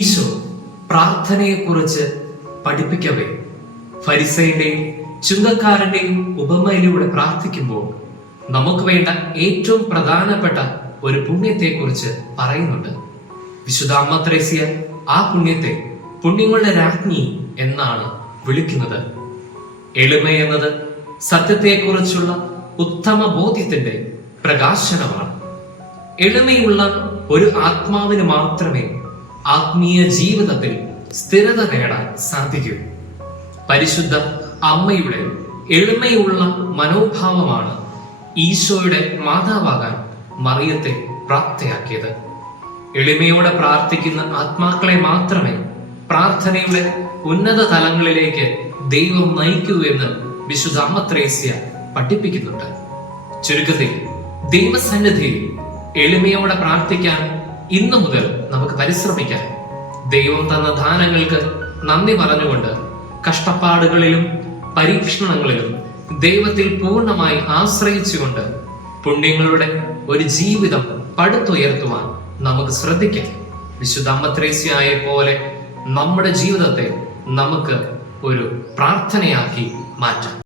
ഈശോ പ്രാർത്ഥനയെക്കുറിച്ച് പഠിപ്പിക്കവേ ഫരിസയന്റെയും ചുങ്കക്കാരന്റെയും ഉപമയിലൂടെ പ്രാർത്ഥിക്കുമ്പോൾ നമുക്ക് വേണ്ട ഏറ്റവും പ്രധാനപ്പെട്ട ഒരു പുണ്യത്തെക്കുറിച്ച് പറയുന്നുണ്ട്. വിശുദ്ധ അമ്മ ത്രേസ്യ ആ പുണ്യത്തെ പുണ്യങ്ങളുടെ രാജ്ഞി എന്നാണ് വിളിക്കുന്നത്. എളിമ എന്നത് സത്യത്തെക്കുറിച്ചുള്ള ഉത്തമ ബോധ്യത്തിന്റെ പ്രകാശനമാണ്. എളിമയുള്ള ഒരു ആത്മാവിന് മാത്രമേ ആത്മീയ ജീവിതത്തിൽ സ്ഥിരത നേടാൻ സാധിക്കൂ. പരിശുദ്ധ അമ്മയുടെ എളിമയുള്ള മനോഭാവമാണ് ഈശോയുടെ മാതാവാകാൻ മറിയത്തെ പ്രാപ്തയാക്കിയത്. എളിമയോടെ പ്രാർത്ഥിക്കുന്ന ആത്മാക്കളെ മാത്രമേ പ്രാർത്ഥനയുടെ ഉന്നത തലങ്ങളിലേക്ക് ദൈവം നയിക്കൂ എന്ന് വിശുദ്ധ അമ്മ ത്രേസ്യ പഠിപ്പിക്കുന്നുണ്ട്. ചുരുക്കത്തിൽ ദൈവസന്നിധിയിൽ എളിമയോടെ പ്രാർത്ഥിക്കാൻ ഇന്നു മുതൽ നമുക്ക് പരിശ്രമിക്കാം. ദൈവം തന്ന ദാനങ്ങൾക്ക് നന്ദി പറഞ്ഞുകൊണ്ട് കഷ്ടപ്പാടുകളിലും പരീക്ഷണങ്ങളിലും ദൈവത്തിൽ പൂർണ്ണമായി ആശ്രയിച്ചുകൊണ്ട് പുണ്യങ്ങളുടെ ഒരു ജീവിതം പടുത്തുയർത്തുവാൻ നമുക്ക് ശ്രദ്ധിക്കാം. വിശുദ്ധ അമ്മ ത്രേസ്യയെ പോലെ നമ്മുടെ ജീവിതത്തെ നമുക്ക് ഒരു പ്രാർത്ഥനയാക്കി മാറ്റാം.